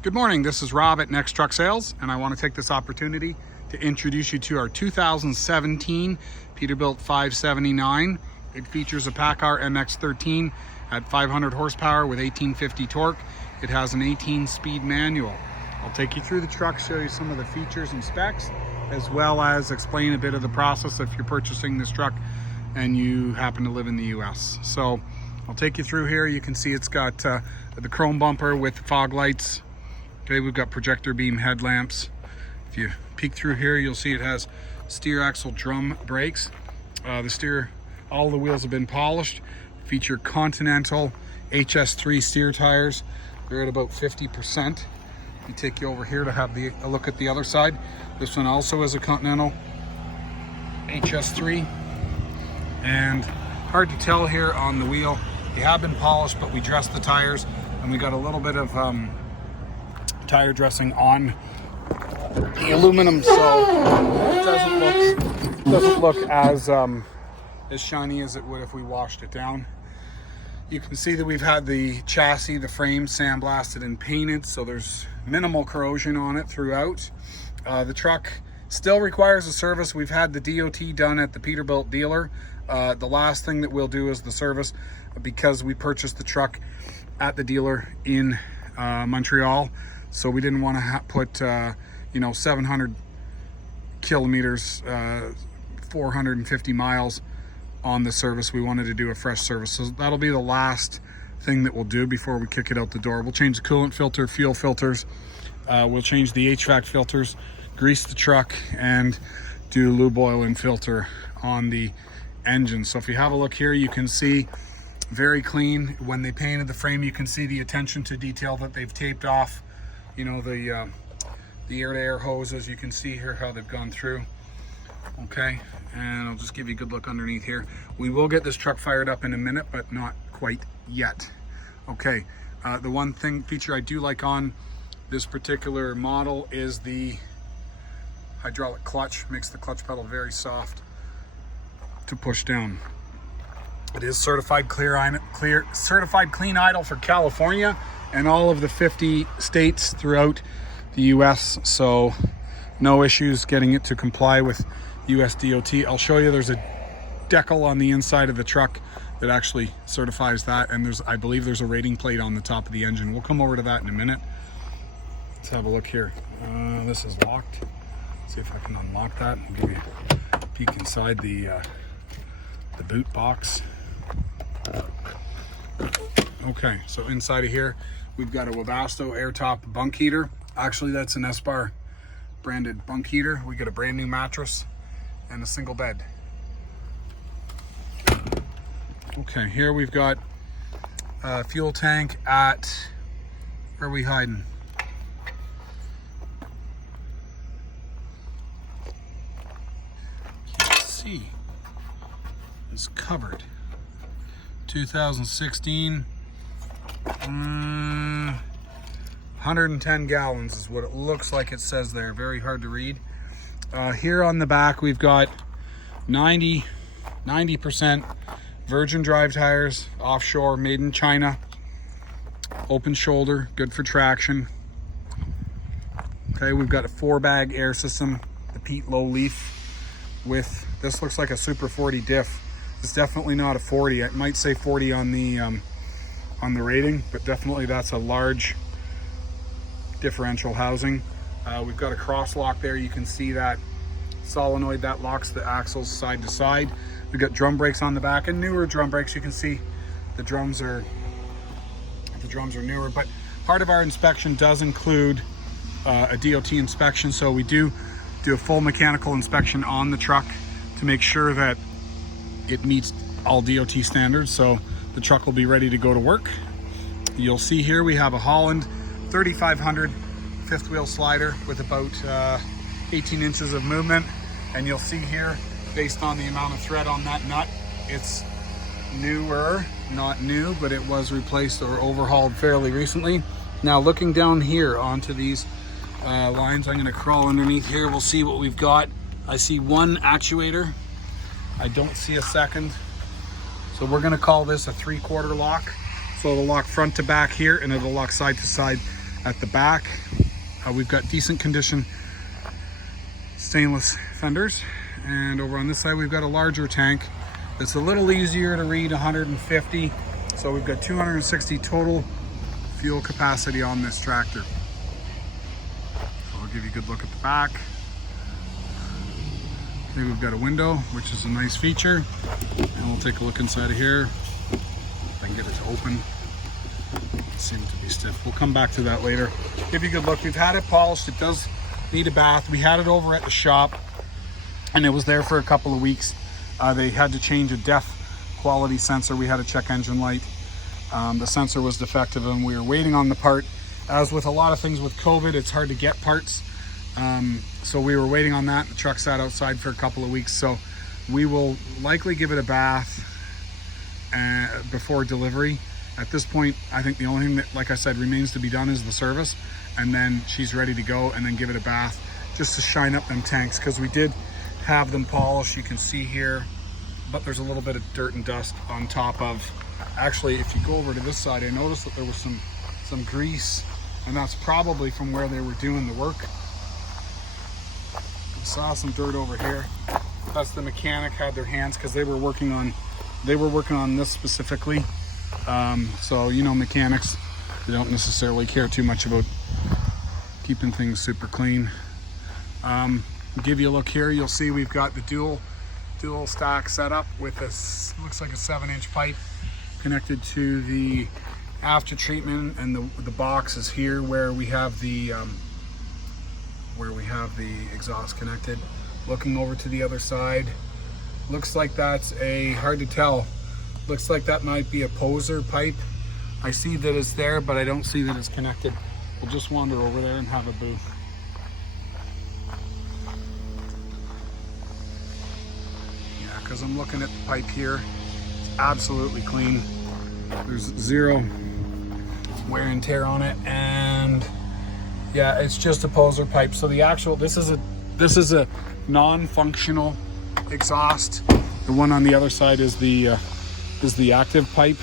Good morning, this is Rob at Next Truck Sales, and I want to take this opportunity to introduce you to our 2017 Peterbilt 579. It features a PACCAR MX-13 at 500 horsepower with 1850 torque. It has an 18-speed manual. I'll take you through the truck, show you some of the features and specs, as well as explain a bit of the process if you're purchasing this truck and you happen to live in the US. So I'll take you through here. You can see it's got the chrome bumper with fog lights. Okay, we've got projector beam headlamps. If you peek through here, you'll see it has steer axle drum brakes. All the wheels have been polished. Feature Continental HS3 steer tires. They're at about 50%. We take you over here to have a look at the other side. This one also is a Continental HS3. And hard to tell here on the wheel. They have been polished, but we dressed the tires, and we got a little bit of tire dressing on the aluminum, so it doesn't look as shiny as it would if we washed it down. You can see that we've had the chassis, the frame sandblasted and painted, so there's minimal corrosion on it throughout. The truck still requires a service. We've had the DOT done at the Peterbilt dealer. The last thing that we'll do is the service, because we purchased the truck at the dealer in Montreal. So we didn't want to put 700 kilometers, 450 miles on the service. We wanted to do a fresh service. So that'll be the last thing that we'll do before we kick it out the door. We'll change the coolant filter, fuel filters. We'll change the HVAC filters, grease the truck, and do lube oil and filter on the engine. So if you have a look here, you can see very clean. When they painted the frame, you can see the attention to detail that they've taped off. The air-to-air hoses. You can see here how they've gone through. Okay, and I'll just give you a good look underneath here. We will get this truck fired up in a minute, but not quite yet. Okay, the one feature I do like on this particular model is the hydraulic clutch. Makes the clutch pedal very soft to push down. It is certified certified clean idle for California and all of the 50 states throughout the US, so no issues getting it to comply with US DOT. I'll show you there's a decal on the inside of the truck that actually certifies that, and I believe there's a rating plate on the top of the engine. We'll come over to that in a minute. Let's have a look here. This is locked. Let's see if I can unlock that and give you a peek inside the boot box. Okay, so inside of here, we've got a Webasto air-top bunk heater. Actually, that's an Espar branded bunk heater. We get a brand new mattress and a single bed. Okay, here we've got a fuel tank at, where are we hiding? You can see it's covered. 2016. 110 gallons is what it looks like it says there. Very hard to read. Here on the back we've got 90% Virgin Drive tires, offshore, made in China, open shoulder, good for traction. Okay, we've got a 4-bag air system, the Pete Low Leaf, with, this looks like a Super 40 diff. It's definitely not a 40. It might say 40 on the rating, but definitely that's a large differential housing. We've got a cross lock there. You can see that solenoid that locks the axles side to side. We've got drum brakes on the back, and newer drum brakes. You can see the drums are newer, but part of our inspection does include a DOT inspection. So we do a full mechanical inspection on the truck to make sure that it meets all DOT standards. So the truck will be ready to go to work. You'll see here we have a Holland 3500 fifth wheel slider with about 18 inches of movement. And you'll see here, based on the amount of thread on that nut, it's newer, not new, but it was replaced or overhauled fairly recently. Now looking down here onto these lines, I'm gonna crawl underneath here. We'll see what we've got. I see one actuator. I don't see a second. So we're gonna call this a 3/4 lock. So it'll lock front to back here, and it'll lock side to side At the back, we've got decent condition stainless fenders. And over on this side, we've got a larger tank. It's a little easier to read, 150. So we've got 260 total fuel capacity on this tractor. So I'll give you a good look at the back. Okay, we've got a window, which is a nice feature. And we'll take a look inside of here. If I can get it to open. It seems to be stiff. We'll come back to that later. Give you a good look. We've had it polished. It does need a bath. We had it over at the shop and it was there for a couple of weeks. They had to change a DEF quality sensor. We had to check engine light. The sensor was defective and we were waiting on the part. As with a lot of things with COVID, it's hard to get parts. So we were waiting on that. The truck sat outside for a couple of weeks. So we will likely give it a bath before delivery. At this point, I think the only thing that, like I said, remains to be done is the service, and then she's ready to go, and then give it a bath just to shine up them tanks, because we did have them polished, you can see here, but there's a little bit of dirt and dust on top of. Actually, if you go over to this side, I noticed that there was some grease, and that's probably from where they were doing the work. I saw some dirt over here. That's the mechanic had their hands, because they were working on this specifically. So, you know, mechanics, they don't necessarily care too much about keeping things super clean. Give you a look here, you'll see we've got the dual stack set up with this, looks like a 7-inch pipe connected to the after treatment, and the box is here where we have the exhaust connected. Looking over to the other side, looks like that's hard to tell. Looks like that might be a poser pipe. I see that it's there, but I don't see that it's connected. We'll just wander over there and have a booth. Yeah, because I'm looking at the pipe here. It's absolutely clean. There's zero wear and tear on it, and yeah, it's just a poser pipe. So the actual, this is a non-functional exhaust. The one on the other side is the active pipe,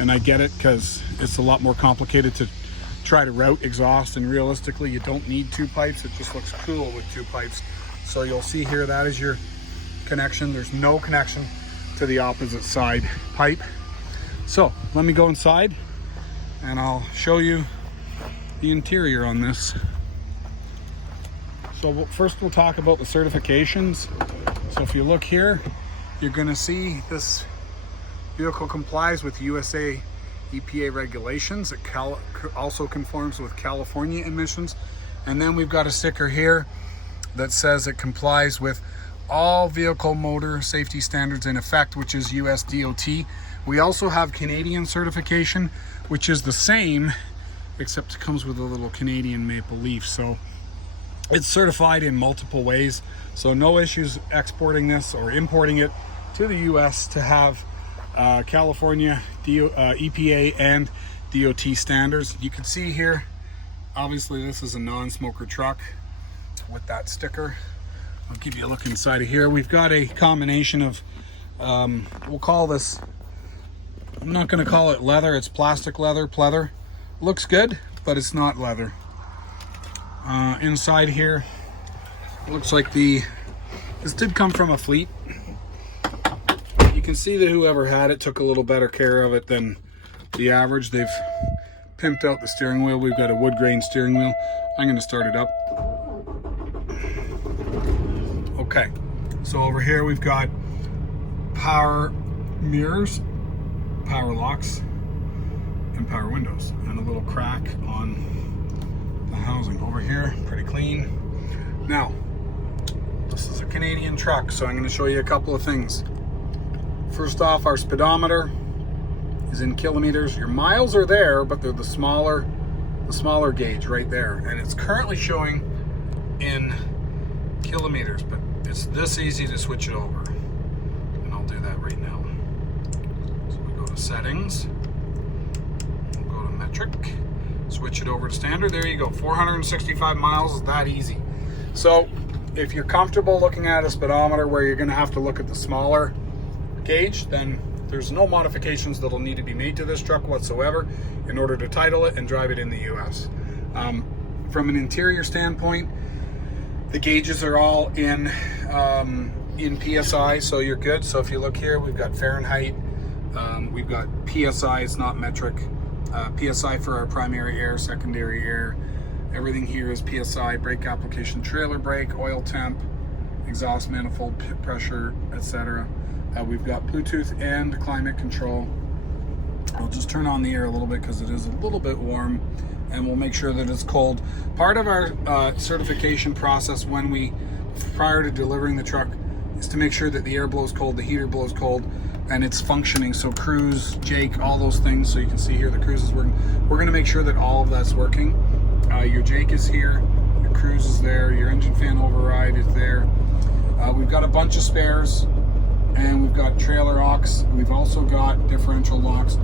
and I get it because it's a lot more complicated to try to route exhaust, and realistically you don't need two pipes. It just looks cool with two pipes. So you'll see here, that is your connection. There's no connection to the opposite side pipe. So let me go inside and I'll show you the interior on this. So first we'll talk about the certifications. So if you look here, you're gonna see this vehicle complies with USA EPA regulations. It also conforms with California emissions. And then we've got a sticker here that says it complies with all vehicle motor safety standards in effect, which is US DOT. We also have Canadian certification, which is the same, except it comes with a little Canadian maple leaf. So it's certified in multiple ways, so no issues exporting this or importing it to the US to have California EPA and DOT standards. You can see here, obviously this is a non-smoker truck with that sticker. I'll give you a look inside of here. We've got a combination of, we'll call this, I'm not going to call it leather, it's plastic leather, pleather. Looks good, but it's not leather. Inside here, looks like this did come from a fleet. You can see that whoever had it took a little better care of it than the average. They've pimped out the steering wheel. We've got a wood grain steering wheel. I'm going to start it up. Okay, so over here we've got power mirrors, power locks, and power windows, and a little crack on the housing. Over here, pretty clean. Now, this is a Canadian truck, so I'm going to show you a couple of things. First off, our speedometer is in kilometers. Your miles are there, but they're the smaller gauge right there, and it's currently showing in kilometers, but it's this easy to switch it over, and I'll do that right now. So we go to settings, we'll go to metric, switch it over to standard. There you go, 465 miles is that easy. So if you're comfortable looking at a speedometer where you're going to have to look at the smaller gauge, then There's no modifications that'll need to be made to this truck whatsoever in order to title it and drive it in the US. From an interior standpoint, the gauges are all in PSI, so you're good. So if you look here, we've got Fahrenheit, we've got PSI, it's not metric. PSI for our primary air, secondary air. Everything here is PSI, brake application, trailer brake, oil temp, exhaust manifold pressure, etc. We've got Bluetooth and climate control. I'll just turn on the air a little bit because it is a little bit warm, and we'll make sure that it's cold. Part of our certification process prior to delivering the truck is to make sure that the air blows cold, the heater blows cold, and it's functioning. So cruise, Jake, all those things. So you can see here the cruise is working. We're going to make sure that all of that's working. Your Jake is here, your cruise is there, your engine fan override is there. We've got a bunch of spares, and we've got trailer aux. We've also got differential locks.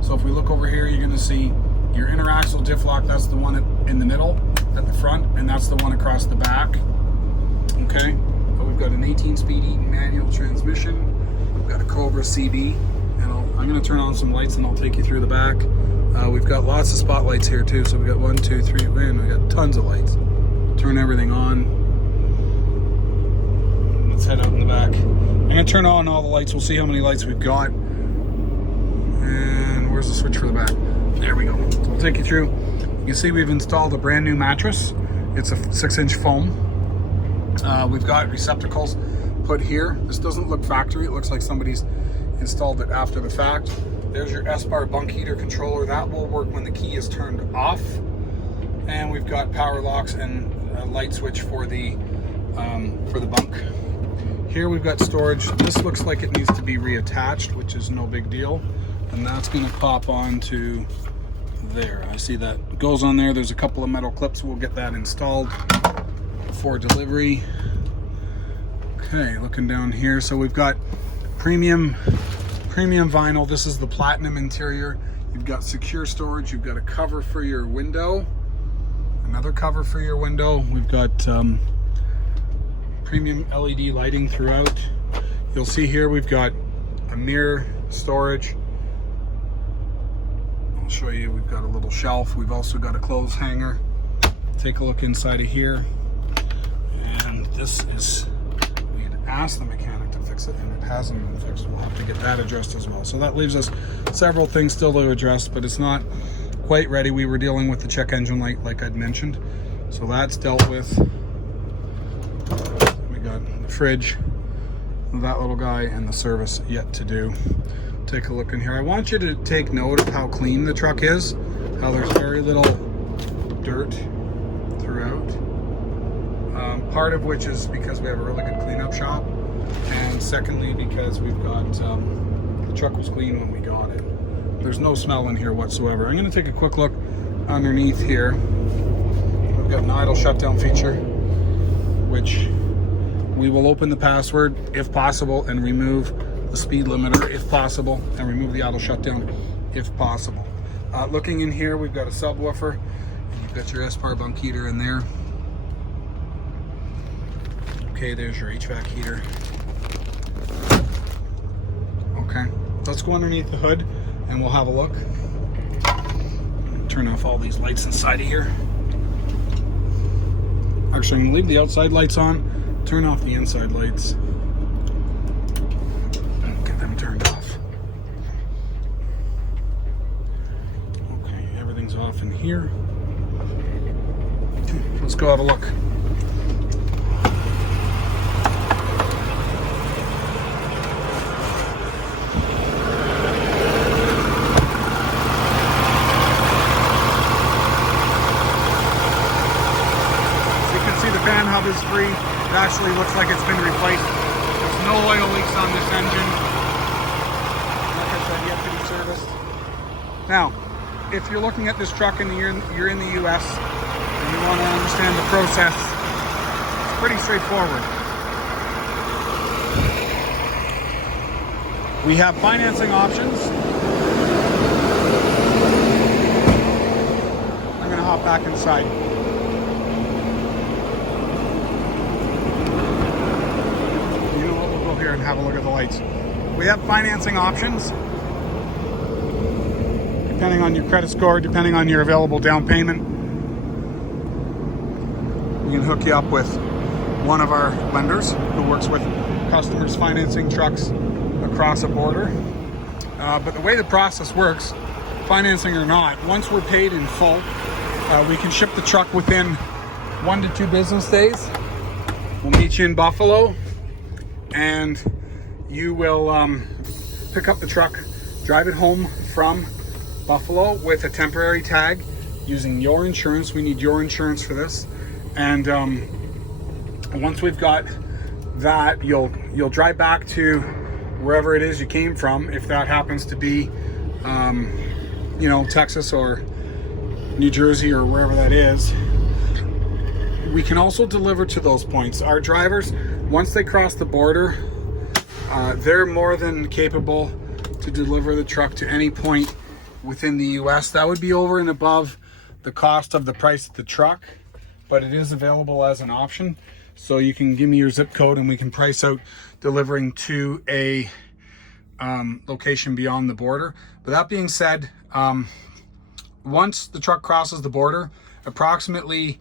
So if we look over here, you're going to see your interaxle diff lock. That's the one in the middle at the front, and that's the one across the back. Okay, we've got an 18-speed Eaton manual transmission. We've got a Cobra CB, and I'm going to turn on some lights and I'll take you through the back. We've got lots of spotlights here too, so we got 1, 2, 3, man, we got tons of lights. Turn everything on. Let's head out in the back. I'm going to turn on all the lights. We'll see how many lights we've got. And where's the switch for the back? There we go. So we'll take you through. You can see we've installed a brand new mattress. It's a 6-inch foam. We've got receptacles put here. This doesn't look factory. It looks like somebody's installed it after the fact. There's your S-Bar bunk heater controller. That will work when the key is turned off. And we've got power locks and a light switch for the bunk. Here we've got storage. This looks like it needs to be reattached, which is no big deal. And that's going to pop onto there. I see that goes on there. There's a couple of metal clips. We'll get that installed for delivery. Okay, looking down here. So we've got premium vinyl. This is the platinum interior. You've got secure storage. You've got a cover for your window. Another cover for your window. We've got premium LED lighting throughout. You'll see here we've got a mirror storage. I'll show you. We've got a little shelf. We've also got a clothes hanger. Take a look inside of here. And this is, we had asked the mechanic to fix it and it hasn't been fixed. We'll have to get that addressed as well. So that leaves us several things still to address, but it's not quite ready. We were dealing with the check engine light like I'd mentioned. So that's dealt with. We got the fridge, that little guy, and the service yet to do. Take a look in here. I want you to take note of how clean the truck is, how there's very little dirt throughout. Part of which is because we have a really good cleanup shop, and secondly because we've got the truck was clean when we got it. There's no smell in here whatsoever. I'm going to take a quick look underneath here. We've got an idle shutdown feature, which we will open the password if possible and remove the speed limiter if possible, and remove the idle shutdown if possible. Looking in here, we've got a subwoofer, and you've got your S-Bar bunk heater in there. Okay, there's your HVAC heater. Okay, let's go underneath the hood and we'll have a look. Turn off all these lights inside of here. Actually, I'm gonna leave the outside lights on, turn off the inside lights, and get them turned off. Okay, everything's off in here. Okay, let's go have a look. Fan hub is free. It actually looks like it's been replaced. There's no oil leaks on this engine. Like I said, yet to be serviced. Now, if you're looking at this truck and you're in the US and you want to understand the process, it's pretty straightforward. We have financing options. I'm going to hop back inside. Here and have a look at the lights. We have financing options depending on your credit score, depending on your available down payment. We can hook you up with one of our lenders who works with customers financing trucks across a border. But the way the process works, financing or not, once we're paid in full, we can ship the truck within 1 to 2 business days. We'll meet you in Buffalo, and you will pick up the truck, drive it home from Buffalo with a temporary tag using your insurance. We need your insurance for this. And once we've got that, you'll drive back to wherever it is you came from, if that happens to be Texas or New Jersey or wherever that is. We can also deliver to those points. Our drivers, once they cross the border, they're more than capable to deliver the truck to any point within the US. That would be over and above the cost of the price of the truck, but it is available as an option. So you can give me your zip code and we can price out delivering to a location beyond the border. But that being said, once the truck crosses the border, approximately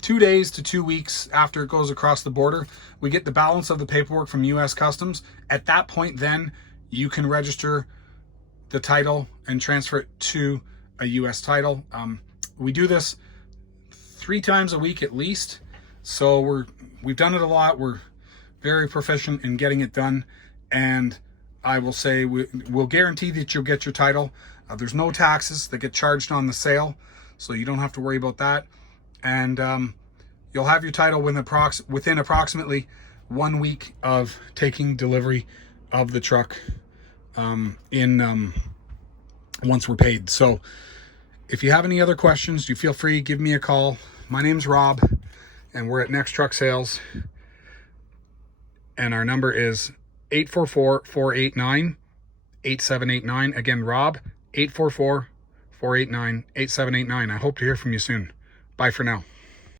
2 days to 2 weeks after it goes across the border, we get the balance of the paperwork from US Customs. At that point, then you can register the title and transfer it to a US title. We do this 3 times a week at least. So we've done it a lot. We're very proficient in getting it done. And I will say we'll guarantee that you'll get your title. There's no taxes that get charged on the sale, so you don't have to worry about that. And you'll have your title within approximately 1 week of taking delivery of the truck once we're paid. So if you have any other questions, you feel free, give me a call. My name's Rob, and we're at Next Truck Sales, and our number is 844-489-8789. Again, Rob, 844-489-8789. I hope to hear from you soon. Bye for now.